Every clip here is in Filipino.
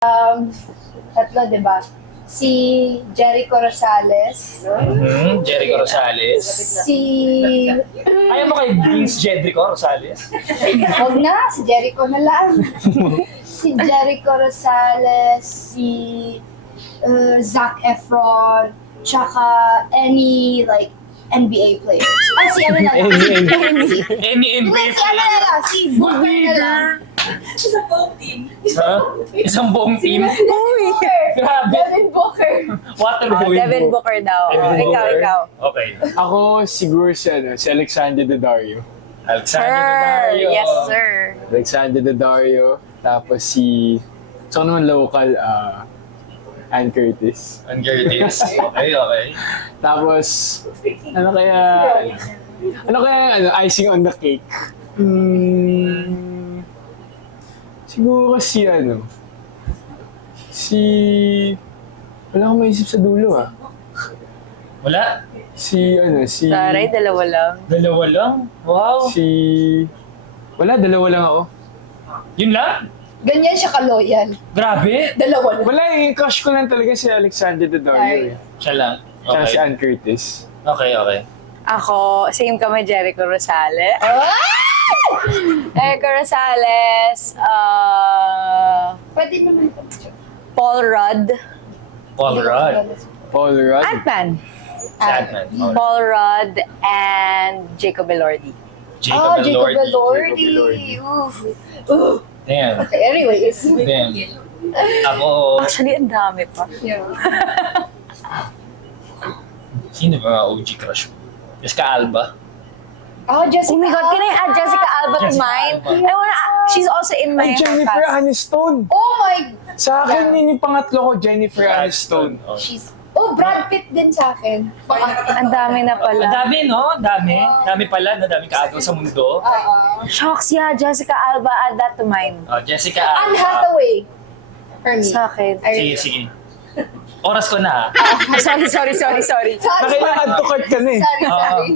Tatlo, di ba? Si Jericho Rosales, Jericho Rosales. si... Ayaw mo kay Vince Jericho Rosales? Huwag na, si Jericho na lang. Si Jericho Rosales, si Zac Efron, tsaka any, like, NBA players. Si ano na lang. Any Hindi, si ano na lang, si Booker na lang. Isang buong team. Ha? Isang buong team? Grabe. Devin Booker. Waterboy. Devin Booker daw. Devin Ikaw, Booker. ikaw. Okay. Ako siguro si Alexander Daddario. Alexander Sir! Daddario. Yes, sir. Alexander Daddario. Tapos so naman local, Ann Curtis. Ang Gertis. Okay, okay. Tapos, ano kaya icing on the cake? Siguro wala akong maisip sa dulo Wala? Taray, dalawa lang. Dalawa lang? Wow. Dalawa lang ako. Yun lang? Ganyan siya ka-loyal. Grabe. Dalawa lang. Wala yung crush ko lang talaga si Alexander Daddario. Siya lang. Tsaka si Okay. Ann Curtis. Okay, okay. Ako, same kami, Jericho Rosales. Jericho Rosales, Pwede naman. Paul Rudd, Paul Rudd. Paul Rudd. Ant-Man, Sadman. Paul Rudd, and Jacob Elordi. Jacob Elordi. Elordi. Jacob Oof. Damn. Okay, anyways. Damn. Ako, Actually, ang dami pa. Yeah. sino ba mga OG crush mo? Jessica Alba. Oh, Jessica. Oh my God, can I add Jessica Alba to Jessica mine? Alba. She's also in my Jennifer cast. Aniston. Oh my... Sa akin, yun yung pangatlo ko, Jennifer Aniston. Oh. She's... Oh, Brad Pitt din sa akin. Ang dami na Ang pala. dami, no? Dami. Dami pala, no? Dami kaagaw sa mundo. Shocks, yeah, Jessica Alba, add that to mine. Jessica Anne Alba. Hathaway. For me. Sa akin. Sige, sige. Oras ko na. Sorry. Sorry. Nakailangan to cart ka na eh. Sorry.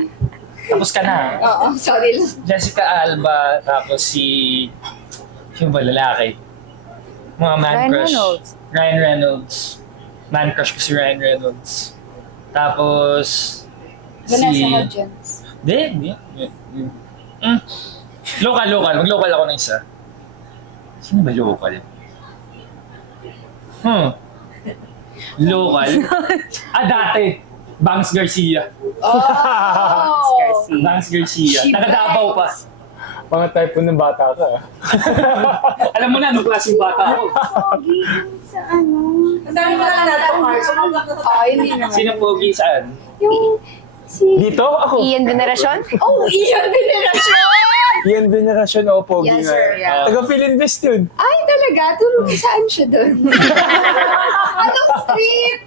Tapos ka na. Oo, sorry lang. Jessica Alba, tapos sino ba lalaki? Mga man Ryan crush. Reynolds. Ryan Reynolds. Man crush ko si Ryan Reynolds. Tapos, Vanessa Hudgens. Hindi. Local. Mag-local ako ng isa. Sino ba local? Local? Dati. Bangs Garcia. Oh! Garcia. Bangs Garcia. She Taga-Davao pa. Mga type po ng bata ka. Alam mo na, anong klaseng bata ako. Pogi sa ano? Ang dami pa lang natin hearts. Hindi naman. Sino pogi saan? Yung... Si... Dito, ako. Ian Veneracion? Oh, Ian Veneracion! Yan venerasyon o pogi Yes, nga. sir. Yeah. Taga-Philinvest yun. Ay, talaga? Tulong saan siya doon? Anong street?